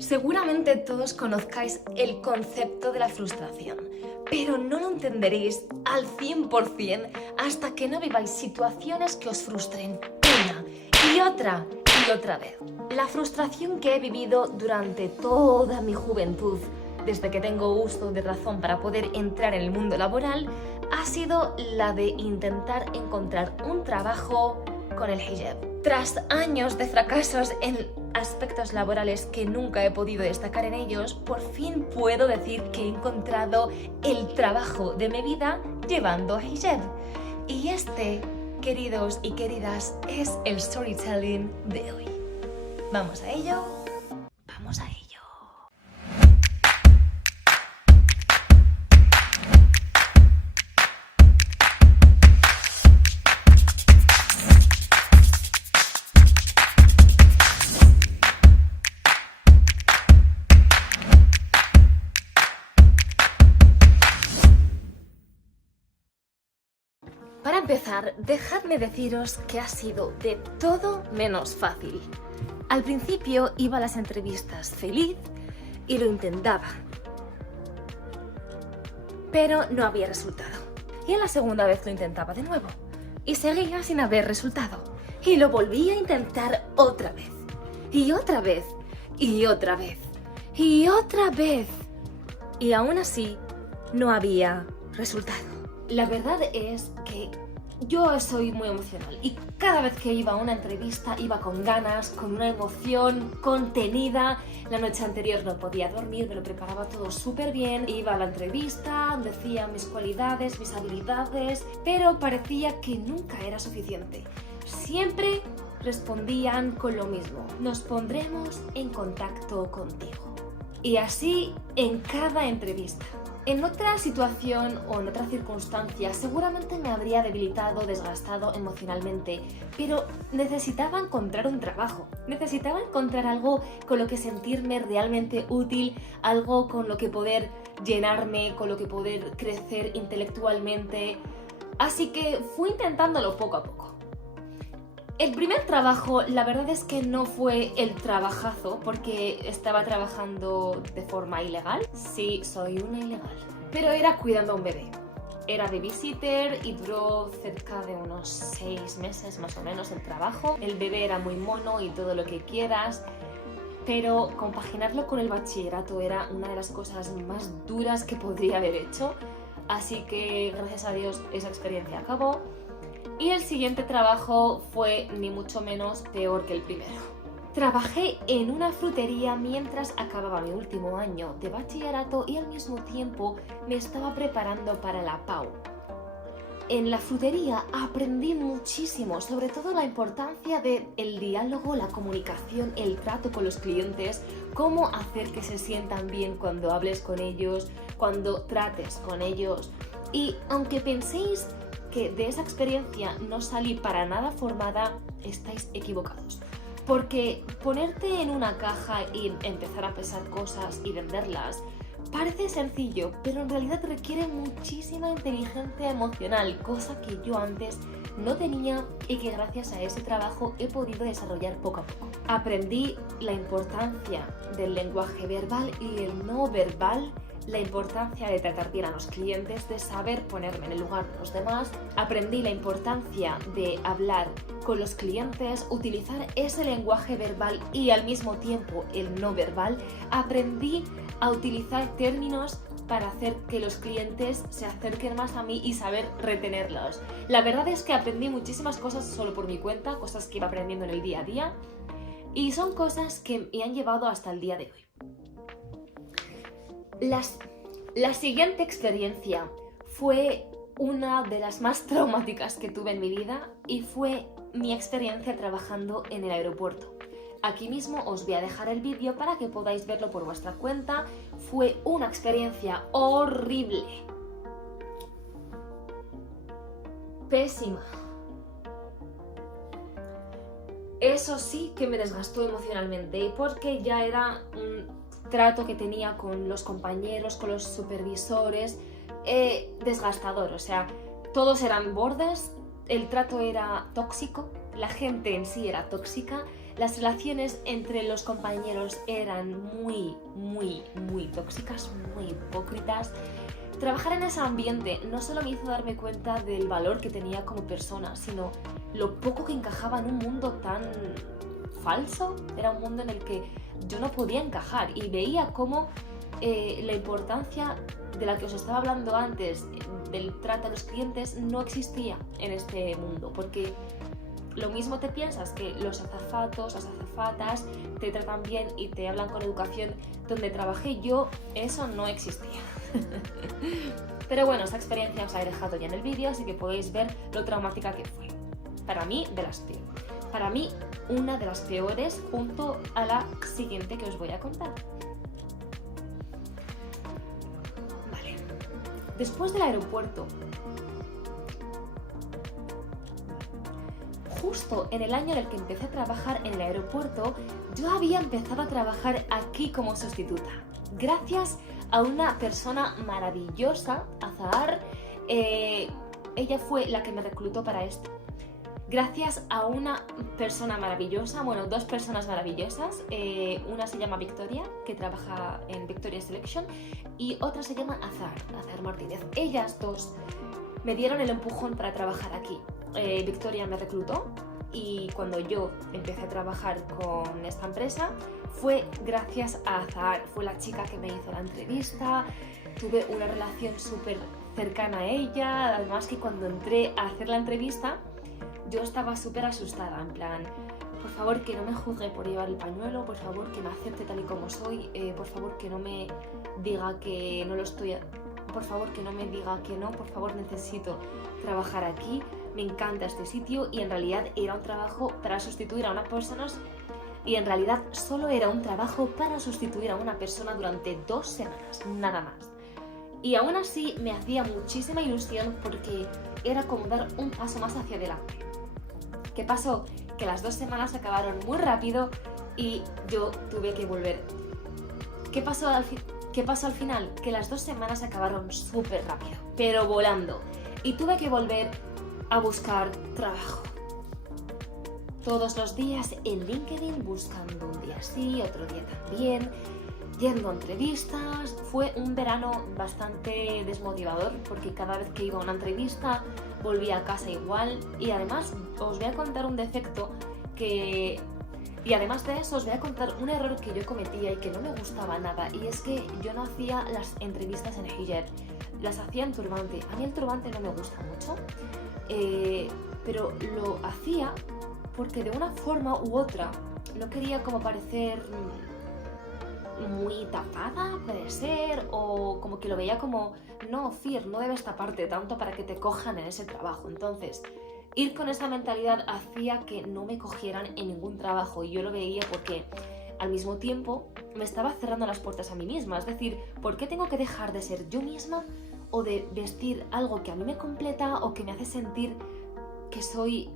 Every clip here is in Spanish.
Seguramente todos conozcáis el concepto de la frustración, pero no lo entenderéis al 100% hasta que no viváis situaciones que os frustren una y otra vez. La frustración que he vivido durante toda mi juventud, desde que tengo uso de razón para poder entrar en el mundo laboral, ha sido la de intentar encontrar un trabajo con el hijab. Tras años de fracasos en aspectos laborales que nunca he podido destacar en ellos, por fin puedo decir que he encontrado el trabajo de mi vida llevando hijab. Y este, queridos y queridas, es el storytelling de hoy. ¿Vamos a ello? ¡Vamos a ello! Para empezar, dejadme deciros que ha sido de todo menos fácil. Al principio iba a las entrevistas feliz y lo intentaba, pero no había resultado. Y en la segunda vez lo intentaba de nuevo y seguía sin haber resultado. Y lo volví a intentar otra vez, y otra vez, y otra vez, y otra vez. Y aún así no había resultado. La verdad es que yo soy muy emocional y cada vez que iba a una entrevista iba con ganas, con una emoción contenida. La noche anterior no podía dormir, me lo preparaba todo súper bien. Iba a la entrevista, decía mis cualidades, mis habilidades, pero parecía que nunca era suficiente. Siempre respondían con lo mismo: nos pondremos en contacto contigo. Y así en cada entrevista. En otra situación o en otra circunstancia seguramente me habría debilitado, desgastado emocionalmente, pero necesitaba encontrar un trabajo, necesitaba encontrar algo con lo que sentirme realmente útil, algo con lo que poder llenarme, con lo que poder crecer intelectualmente, así que fui intentándolo poco a poco. El primer trabajo, la verdad es que no fue el trabajazo, porque estaba trabajando de forma ilegal. Sí, soy una ilegal. Pero era cuidando a un bebé. Era babysitter y duró cerca de unos 6 meses más o menos el trabajo. El bebé era muy mono y todo lo que quieras, pero compaginarlo con el bachillerato era una de las cosas más duras que podría haber hecho. Así que, gracias a Dios, esa experiencia acabó. Y el siguiente trabajo fue ni mucho menos peor que el primero. Trabajé en una frutería mientras acababa mi último año de bachillerato y al mismo tiempo me estaba preparando para la PAU. En la frutería aprendí muchísimo, sobre todo la importancia del diálogo, la comunicación, el trato con los clientes, cómo hacer que se sientan bien cuando hables con ellos, cuando trates con ellos. Y aunque penséis que de esa experiencia no salí para nada formada, estáis equivocados. Porque ponerte en una caja y empezar a pesar cosas y venderlas parece sencillo, pero en realidad requiere muchísima inteligencia emocional, cosa que yo antes no tenía y que gracias a ese trabajo he podido desarrollar poco a poco. Aprendí la importancia del lenguaje verbal y el no verbal, la importancia de tratar bien a los clientes, de saber ponerme en el lugar de los demás. Aprendí la importancia de hablar con los clientes, utilizar ese lenguaje verbal y al mismo tiempo el no verbal. Aprendí a utilizar términos para hacer que los clientes se acerquen más a mí y saber retenerlos. La verdad es que aprendí muchísimas cosas solo por mi cuenta, cosas que iba aprendiendo en el día a día, y son cosas que me han llevado hasta el día de hoy. La siguiente experiencia fue una de las más traumáticas que tuve en mi vida y fue mi experiencia trabajando en el aeropuerto. Aquí mismo os voy a dejar el vídeo para que podáis verlo por vuestra cuenta. Fue una experiencia horrible. Pésima. Eso sí que me desgastó emocionalmente porque ya era un trato que tenía con los compañeros, con los supervisores, desgastador. O sea, todos eran bordes, el trato era tóxico, la gente en sí era tóxica, Las relaciones entre los compañeros eran muy tóxicas, muy hipócritas. Trabajar en ese ambiente no solo me hizo darme cuenta del valor que tenía como persona, sino lo poco que encajaba en un mundo tan falso. Era un mundo en el que yo no podía encajar y veía cómo la importancia de la que os estaba hablando antes, del trato a los clientes, no existía en este mundo, porque lo mismo te piensas que los azafatos, las azafatas te tratan bien y te hablan con educación. Donde trabajé yo, eso no existía. Pero bueno, esa experiencia os la he dejado ya en el vídeo, así que podéis ver lo traumática que fue. Para mí, Para mí, una de las peores, junto a la siguiente que os voy a contar. Vale. Después del aeropuerto, justo en el año en el que empecé a trabajar en el aeropuerto, yo había empezado a trabajar aquí como sustituta. Gracias a una persona maravillosa, Azahar, ella fue la que me reclutó para esto. Gracias a una persona maravillosa, bueno, dos personas maravillosas, una se llama Victoria, que trabaja en Victoria Selection, y otra se llama Azahar Martínez. Ellas dos me dieron el empujón para trabajar aquí. Victoria me reclutó y cuando yo empecé a trabajar con esta empresa fue gracias a Azahar. Fue la chica que me hizo la entrevista, tuve una relación súper cercana a ella, además que cuando entré a hacer la entrevista yo estaba súper asustada, en plan, por favor que no me juzgue por llevar el pañuelo, por favor que me acepte tal y como soy, por favor que no me diga que no lo estoy, por favor que no me diga que no, por favor necesito trabajar aquí, me encanta este sitio. Y en realidad era un trabajo para sustituir a una persona, y en realidad solo era un trabajo para sustituir a una persona durante 2 semanas, nada más. Y aún así me hacía muchísima ilusión porque era como dar un paso más hacia adelante. ¿Qué pasó? Que las 2 semanas acabaron muy rápido y yo tuve que volver. ¿Qué pasó al final? Que las 2 semanas acabaron súper rápido, pero volando. Y tuve que volver a buscar trabajo. Todos los días en LinkedIn, buscando un día sí, otro día también, yendo a entrevistas. Fue un verano bastante desmotivador porque cada vez que iba a una entrevista volvía a casa igual. Y además os voy a contar un defecto que... Y además de eso os voy a contar un error que yo cometía y que no me gustaba nada, y es que yo no hacía las entrevistas en hijab, las hacía en turbante. A mí el turbante no me gusta mucho, pero lo hacía porque de una forma u otra no quería como parecer muy tapada, puede ser, o como que lo veía como, no, Fir, no debes taparte tanto para que te cojan en ese trabajo. Entonces, ir con esa mentalidad hacía que no me cogieran en ningún trabajo, y yo lo veía porque al mismo tiempo me estaba cerrando las puertas a mí misma. Es decir, ¿por qué tengo que dejar de ser yo misma o de vestir algo que a mí me completa o que me hace sentir que soy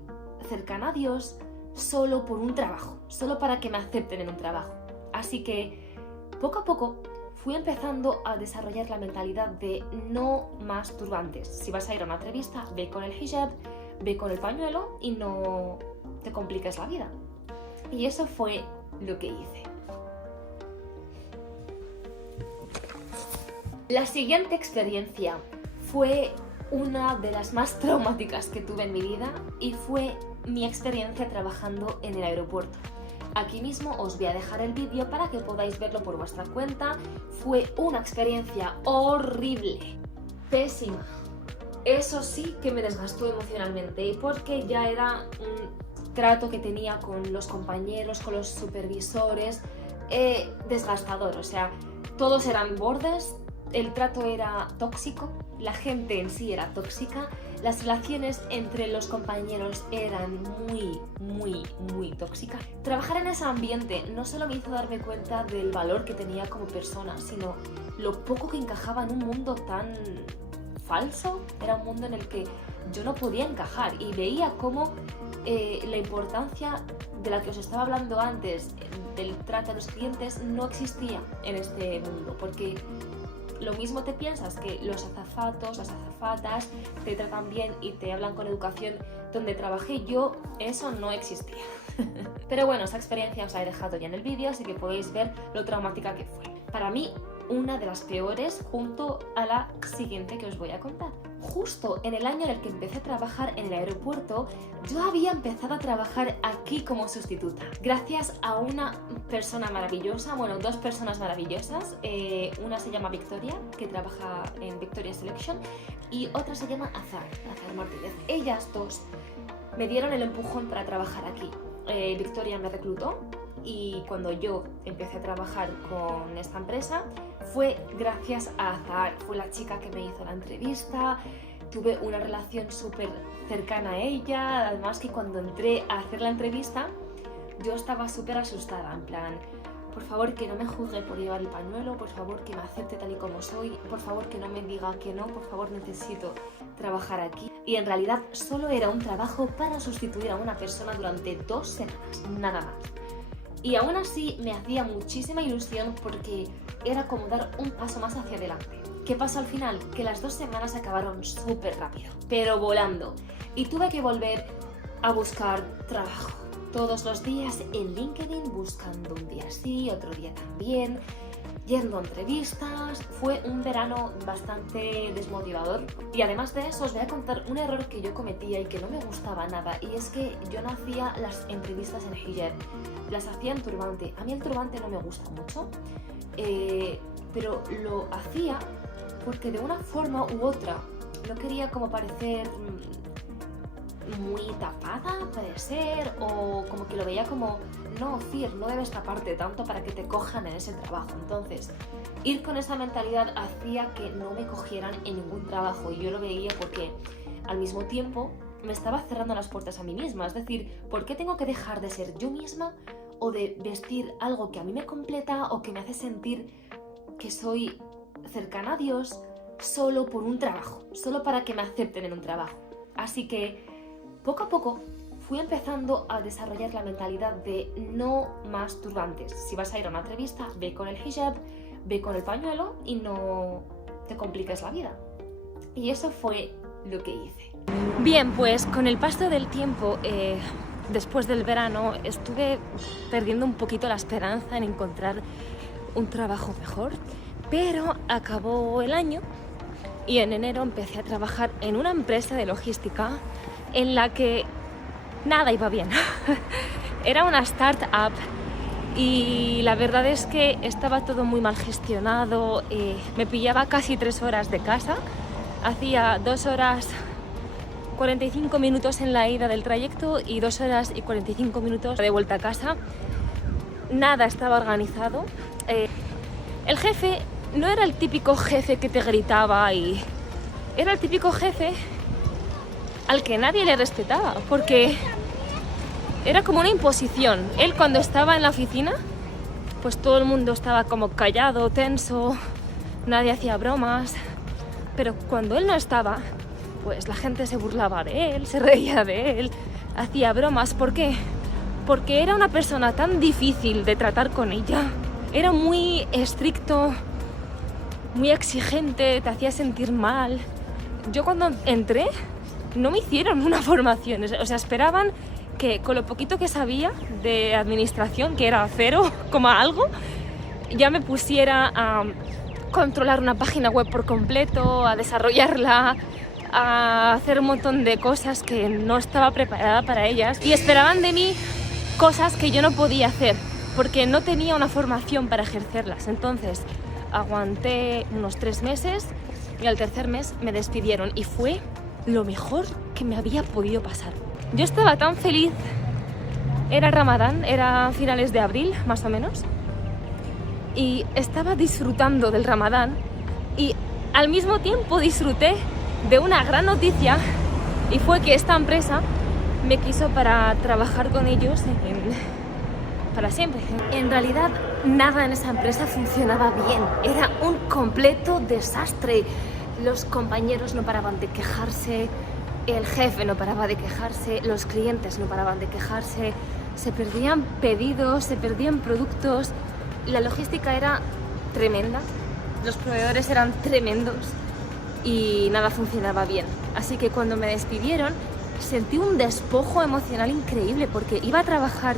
cercana a Dios solo por un trabajo, solo para que me acepten en un trabajo? Así que poco a poco fui empezando a desarrollar la mentalidad de no más turbantes. Si vas a ir a una entrevista, ve con el hijab, ve con el pañuelo y no te compliques la vida. Y eso fue lo que hice. La siguiente experiencia fue una de las más traumáticas que tuve en mi vida y fue mi experiencia trabajando en el aeropuerto. Aquí mismo os voy a dejar el vídeo para que podáis verlo por vuestra cuenta. Fue una experiencia horrible, pésima. Eso sí que me desgastó emocionalmente, porque ya era un trato que tenía con los compañeros, con los supervisores, desgastador. O sea, todos eran bordes, el trato era tóxico, la gente en sí era tóxica, las relaciones entre los compañeros eran muy tóxicas. Trabajar en ese ambiente no solo me hizo darme cuenta del valor que tenía como persona, sino lo poco que encajaba en un mundo tan falso. Era un mundo en el que yo no podía encajar y veía cómo la importancia de la que os estaba hablando antes, del trato a los clientes, no existía en este mundo, porque lo mismo te piensas que los azafatos, las azafatas te tratan bien y te hablan con educación. donde trabajé yo, eso no existía. Pero bueno, esa experiencia os la he dejado ya en el vídeo, así que podéis ver lo traumática que fue. Para mí, una de las peores junto a la siguiente que os voy a contar. Justo en el año en el que empecé a trabajar en el aeropuerto, yo había empezado a trabajar aquí como sustituta. Gracias a una persona maravillosa, bueno, dos personas maravillosas. Una se llama Victoria, que trabaja en Victoria Selection, y otra se llama Azar Martínez. Ellas dos me dieron el empujón para trabajar aquí. Victoria me reclutó y cuando yo empecé a trabajar con esta empresa fue gracias a Azar. Fue la chica que me hizo la entrevista, tuve una relación súper cercana a ella, además que cuando entré a hacer la entrevista yo estaba súper asustada, en plan, por favor que no me juzgue por llevar el pañuelo, por favor que me acepte tal y como soy, por favor que no me diga que no, por favor necesito trabajar aquí. Y en realidad solo era un trabajo para sustituir a una persona durante 2 semanas, nada más. Y aún así me hacía muchísima ilusión porque era como dar un paso más hacia adelante. ¿Qué pasó al final? Que las 2 semanas acabaron súper rápido, pero volando. Y tuve que volver a buscar trabajo. Todos los días en LinkedIn, buscando un día sí, otro día también, yendo a entrevistas. Fue un verano bastante desmotivador. Y además de eso os voy a contar un error que yo cometía y que no me gustaba nada. Y es que yo no hacía las entrevistas en hijab, las hacía en turbante. A mí el turbante no me gusta mucho, pero lo hacía porque de una forma u otra no quería como parecer muy tapada, puede ser, o como que lo veía como, no, Fir, no debes taparte tanto para que te cojan en ese trabajo. Entonces, ir con esa mentalidad hacía que no me cogieran en ningún trabajo, y yo lo veía porque al mismo tiempo me estaba cerrando las puertas a mí misma. Es decir, ¿por qué tengo que dejar de ser yo misma o de vestir algo que a mí me completa o que me hace sentir que soy cercana a Dios solo por un trabajo, solo para que me acepten en un trabajo? Así que poco a poco fui empezando a desarrollar la mentalidad de no más turbantes. Si vas a ir a una entrevista, ve con el hijab, ve con el pañuelo y no te compliques la vida. Y eso fue lo que hice. Bien, pues con el paso del tiempo, después del verano, estuve perdiendo un poquito la esperanza en encontrar un trabajo mejor, pero acabó el año y en enero empecé a trabajar en una empresa de logística en la que nada iba bien. Era una startup y la verdad es que estaba todo muy mal gestionado. Me pillaba casi 3 horas de casa, hacía 2 horas 45 minutos en la ida del trayecto y 2 horas y 45 minutos de vuelta a casa. Nada estaba organizado. El jefe no era el típico jefe que te gritaba, y era el típico jefe al que nadie le respetaba, porque era como una imposición. Él, cuando estaba en la oficina, pues todo el mundo estaba como callado, tenso, nadie hacía bromas, pero cuando él no estaba, pues la gente se burlaba de él, se reía de él, hacía bromas. ¿Por qué? Porque era una persona tan difícil de tratar con ella. Era muy estricto, muy exigente, te hacía sentir mal. Yo cuando entré no me hicieron una formación, o sea, esperaban que con lo poquito que sabía de administración, que era 0, algo, ya me pusiera a controlar una página web por completo, a desarrollarla, a hacer un montón de cosas que no estaba preparada para ellas, y esperaban de mí cosas que yo no podía hacer porque no tenía una formación para ejercerlas. Entonces aguanté unos 3 meses y al tercer mes me despidieron, y fue lo mejor que me había podido pasar. Yo estaba tan feliz. Era Ramadán, era finales de abril más o menos, y estaba disfrutando del Ramadán y al mismo tiempo disfruté de una gran noticia, y fue que esta empresa me quiso para trabajar con ellos para siempre. En realidad nada en esa empresa funcionaba bien, era un completo desastre. Los compañeros no paraban de quejarse, el jefe no paraba de quejarse, los clientes no paraban de quejarse, se perdían pedidos, se perdían productos, la logística era tremenda, los proveedores eran tremendos y nada funcionaba bien. Así que cuando me despidieron sentí un despojo emocional increíble porque iba a trabajar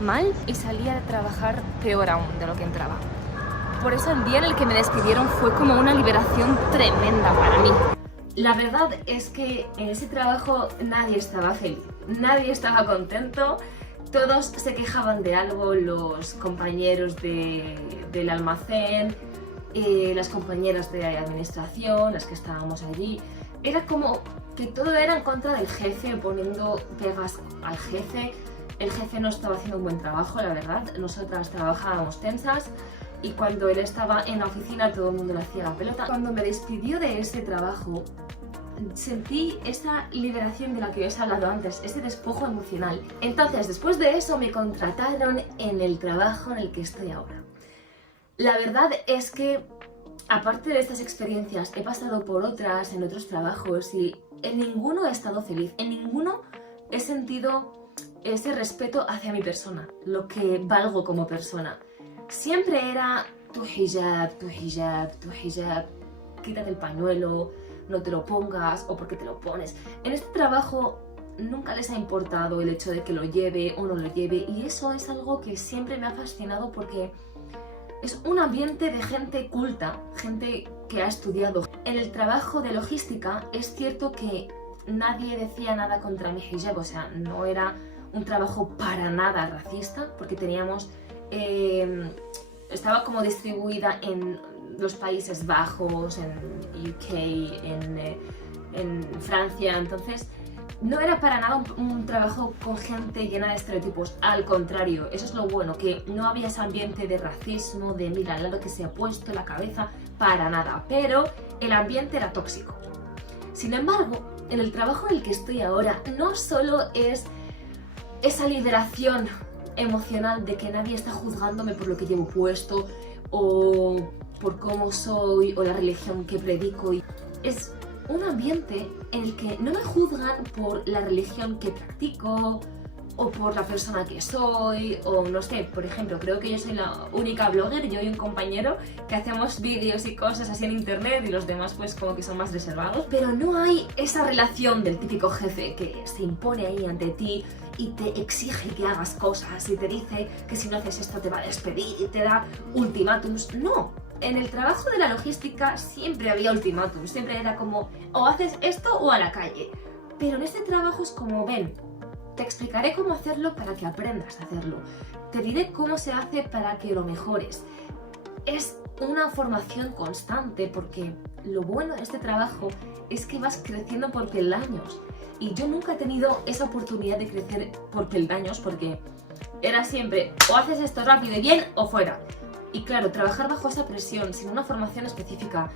mal y salía de trabajar peor aún de lo que entraba. Por eso el día en el que me despidieron fue como una liberación tremenda para mí. La verdad es que en ese trabajo nadie estaba feliz, nadie estaba contento, todos se quejaban de algo, los compañeros del almacén, las compañeras de administración, las que estábamos allí. Era como que todo era en contra del jefe, poniendo pegas al jefe. El jefe no estaba haciendo un buen trabajo, la verdad. Nosotras trabajábamos tensas y cuando él estaba en la oficina todo el mundo le hacía la pelota. Cuando me despidió de ese trabajo, sentí esa liberación de la que os he hablado antes, ese despojo emocional. Entonces, después de eso me contrataron en el trabajo en el que estoy ahora. La verdad es que, aparte de estas experiencias, he pasado por otras en otros trabajos y en ninguno he estado feliz, en ninguno he sentido ese respeto hacia mi persona, lo que valgo como persona. Siempre era tu hijab, tu hijab, tu hijab, quítate el pañuelo, no te lo pongas o porque te lo pones. En este trabajo nunca les ha importado el hecho de que lo lleve o no lo lleve y eso es algo que siempre me ha fascinado porque es un ambiente de gente culta, gente que ha estudiado. En el trabajo de logística es cierto que nadie decía nada contra mi hijab, o sea, no era un trabajo para nada racista porque teníamos... estaba como distribuida en los Países Bajos, en UK, en Francia, entonces no era para nada un trabajo con gente llena de estereotipos, al contrario, eso es lo bueno, que no había ese ambiente de racismo, de mira al lado que se ha puesto la cabeza, para nada, pero el ambiente era tóxico. Sin embargo, en el trabajo en el que estoy ahora, no solo es esa liberación emocional de que nadie está juzgándome por lo que llevo puesto o por cómo soy o la religión que predico. Es un ambiente en el que no me juzgan por la religión que practico o por la persona que soy o no sé, por ejemplo, creo que yo soy la única blogger, yo y un compañero que hacemos vídeos y cosas así en internet y los demás pues como que son más reservados, pero no hay esa relación del típico jefe que se impone ahí ante ti y te exige que hagas cosas y te dice que si no haces esto te va a despedir y te da ultimátums. No, en el trabajo de la logística siempre había ultimátums, siempre era como o haces esto o a la calle. Pero en este trabajo es como, ven, te explicaré cómo hacerlo para que aprendas a hacerlo. Te diré cómo se hace para que lo mejores. Es una formación constante porque lo bueno de este trabajo es que vas creciendo por peldaños. Y yo nunca he tenido esa oportunidad de crecer por peldaños porque era siempre o haces esto rápido y bien o fuera. Y claro, trabajar bajo esa presión, sin una formación específica,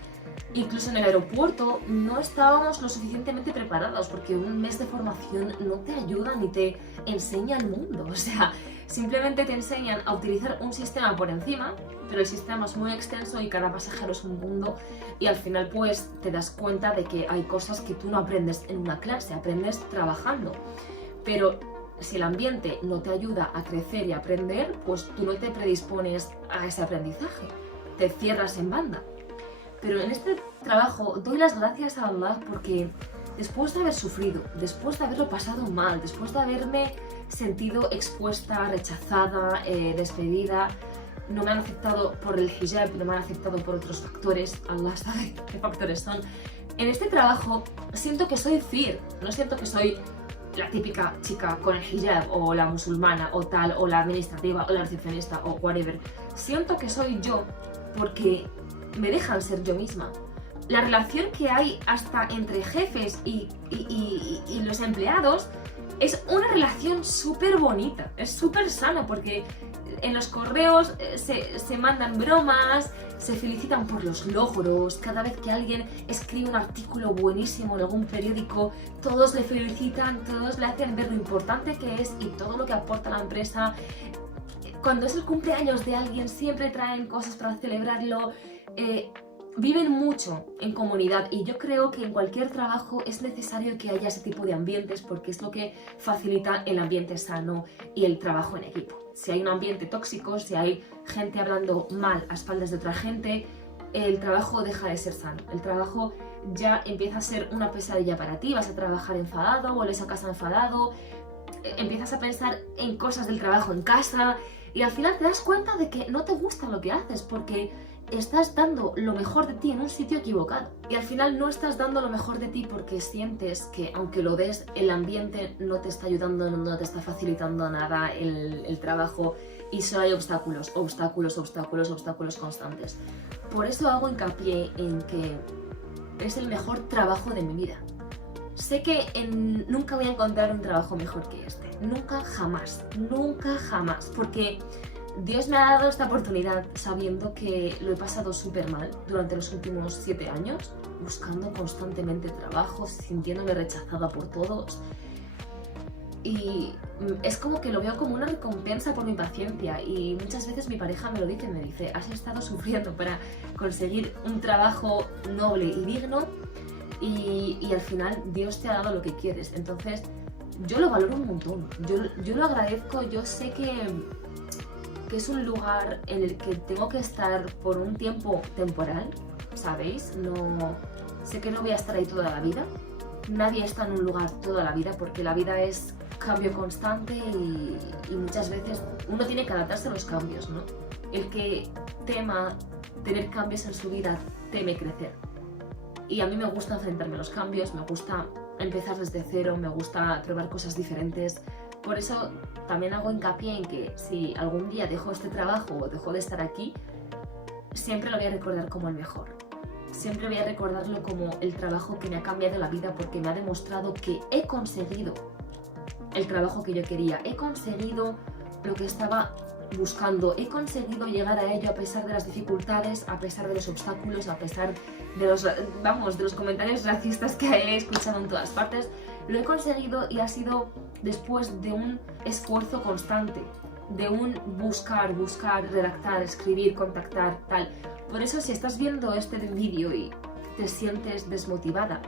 incluso en el aeropuerto no estábamos lo suficientemente preparados porque un mes de formación no te ayuda ni te enseña el mundo. O sea, simplemente te enseñan a utilizar un sistema por encima, pero el sistema es muy extenso y cada pasajero es un mundo y al final pues te das cuenta de que hay cosas que tú no aprendes en una clase, aprendes trabajando. Pero si el ambiente no te ayuda a crecer y aprender, pues tú no te predispones a ese aprendizaje, te cierras en banda. Pero en este trabajo doy las gracias a Allah porque después de haber sufrido, después de haberlo pasado mal, después de haberme sentido expuesta, rechazada, despedida, no me han aceptado por el hijab, no me han aceptado por otros factores, Allah sabe qué factores son. En este trabajo siento que soy fir, no siento que soy la típica chica con el hijab o la musulmana o tal, o la administrativa o la recepcionista o whatever. Siento que soy yo porque me dejan ser yo misma. La relación que hay hasta entre jefes y los empleados es una relación súper bonita, es súper sana porque en los correos se mandan bromas, se felicitan por los logros, cada vez que alguien escribe un artículo buenísimo en algún periódico, todos le felicitan, todos le hacen ver lo importante que es y todo lo que aporta a la empresa. Cuando es el cumpleaños de alguien siempre traen cosas para celebrarlo. Viven mucho en comunidad y yo creo que en cualquier trabajo es necesario que haya ese tipo de ambientes porque es lo que facilita el ambiente sano y el trabajo en equipo. Si hay un ambiente tóxico, si hay gente hablando mal a espaldas de otra gente, el trabajo deja de ser sano, el trabajo ya empieza a ser una pesadilla para ti, vas a trabajar enfadado, vuelves a casa enfadado, empiezas a pensar en cosas del trabajo en casa y al final te das cuenta de que no te gusta lo que haces porque estás dando lo mejor de ti en un sitio equivocado. Y al final no estás dando lo mejor de ti porque sientes que, aunque lo des, el ambiente no te está ayudando, no te está facilitando nada el trabajo y solo hay obstáculos, obstáculos, obstáculos, obstáculos constantes. Por eso hago hincapié en que es el mejor trabajo de mi vida. Sé que nunca voy a encontrar un trabajo mejor que este. Nunca jamás, porque Dios me ha dado esta oportunidad sabiendo que lo he pasado súper mal durante los últimos 7 años, buscando constantemente trabajo, sintiéndome rechazada por todos. Y es como que lo veo como una recompensa por mi paciencia y muchas veces mi pareja me lo dice, me dice, has estado sufriendo para conseguir un trabajo noble y digno y al final Dios te ha dado lo que quieres. Entonces yo lo valoro un montón, yo lo agradezco, yo sé que es un lugar en el que tengo que estar por un tiempo temporal, ¿sabéis? No, sé que no voy a estar ahí toda la vida. Nadie está en un lugar toda la vida porque la vida es cambio constante y muchas veces uno tiene que adaptarse a los cambios, ¿no? El que tema tener cambios en su vida teme crecer. Y a mí me gusta enfrentarme a los cambios, me gusta empezar desde cero, me gusta probar cosas diferentes. Por eso también hago hincapié en que si algún día dejo este trabajo o dejo de estar aquí, siempre lo voy a recordar como el mejor. Siempre voy a recordarlo como el trabajo que me ha cambiado la vida porque me ha demostrado que he conseguido el trabajo que yo quería, he conseguido lo que estaba buscando, he conseguido llegar a ello a pesar de las dificultades, a pesar de los obstáculos, a pesar de los comentarios racistas que he escuchado en todas partes. Lo he conseguido y ha sido después de un esfuerzo constante, de un buscar, redactar, escribir, contactar, tal. Por eso si estás viendo este vídeo y te sientes desmotivado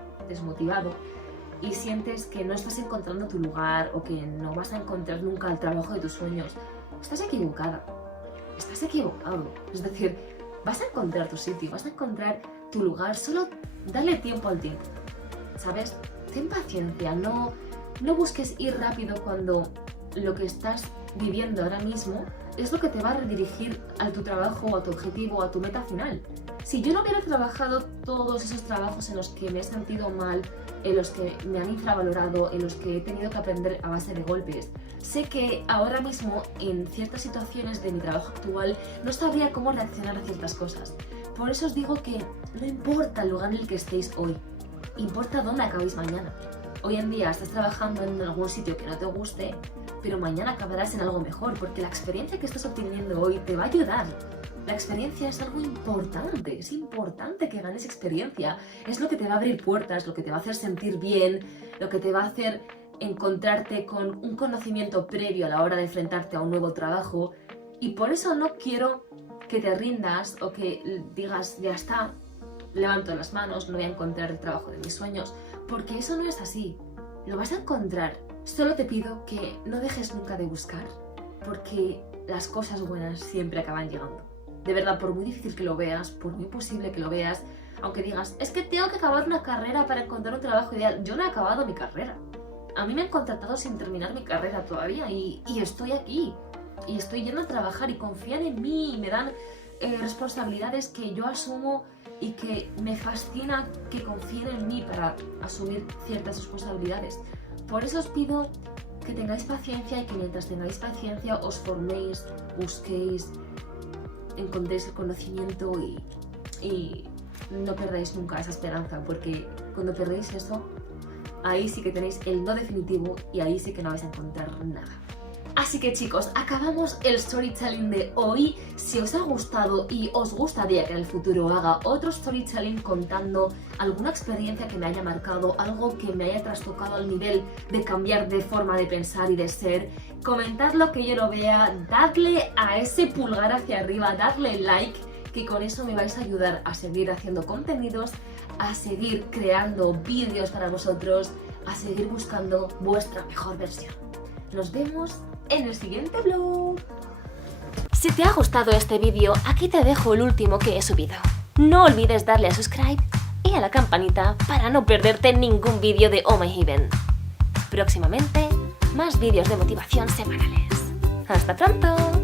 y sientes que no estás encontrando tu lugar o que no vas a encontrar nunca el trabajo de tus sueños, estás equivocada, estás equivocado. Es decir, vas a encontrar tu sitio, vas a encontrar tu lugar, solo dale tiempo al tiempo, ¿sabes? Ten paciencia, no busques ir rápido cuando lo que estás viviendo ahora mismo es lo que te va a redirigir a tu trabajo, a tu objetivo, a tu meta final. Si yo no hubiera trabajado todos esos trabajos en los que me he sentido mal, en los que me han infravalorado, en los que he tenido que aprender a base de golpes, sé que ahora mismo en ciertas situaciones de mi trabajo actual no sabría cómo reaccionar a ciertas cosas. Por eso os digo que no importa el lugar en el que estéis hoy, importa dónde acabéis mañana. Hoy en día estás trabajando en algún sitio que no te guste, pero mañana acabarás en algo mejor, porque la experiencia que estás obteniendo hoy te va a ayudar. La experiencia es algo importante, es importante que ganes experiencia. Es lo que te va a abrir puertas, lo que te va a hacer sentir bien, lo que te va a hacer encontrarte con un conocimiento previo a la hora de enfrentarte a un nuevo trabajo. Y por eso no quiero que te rindas o que digas, ya está, levanto las manos, no voy a encontrar el trabajo de mis sueños, porque eso no es así. Lo vas a encontrar. Solo te pido que no dejes nunca de buscar, porque las cosas buenas siempre acaban llegando. De verdad, por muy difícil que lo veas, por muy posible que lo veas, aunque digas, es que tengo que acabar una carrera para encontrar un trabajo ideal. Yo no he acabado mi carrera. A mí me han contratado sin terminar mi carrera todavía y estoy aquí. Y estoy yendo a trabajar y confían en mí y me dan responsabilidades que yo asumo y que me fascina que confíen en mí para asumir ciertas responsabilidades. Por eso os pido que tengáis paciencia y que mientras tengáis paciencia os forméis, busquéis, encontréis el conocimiento y no perdáis nunca esa esperanza, porque cuando perdéis eso, ahí sí que tenéis el no definitivo y ahí sí que no vais a encontrar nada. Así que chicos, acabamos el storytelling de hoy. Si os ha gustado y os gustaría que en el futuro haga otro storytelling contando alguna experiencia que me haya marcado, algo que me haya trastocado al nivel de cambiar de forma de pensar y de ser, comentadlo que yo lo vea, dadle a ese pulgar hacia arriba, dadle like, que con eso me vais a ayudar a seguir haciendo contenidos, a seguir creando vídeos para vosotros, a seguir buscando vuestra mejor versión. Nos vemos en el siguiente vlog. Si te ha gustado este vídeo, aquí te dejo el último que he subido. No olvides darle a subscribe y a la campanita para no perderte ningún vídeo de Oh My Heaven. Próximamente, más vídeos de motivación semanales. ¡Hasta pronto!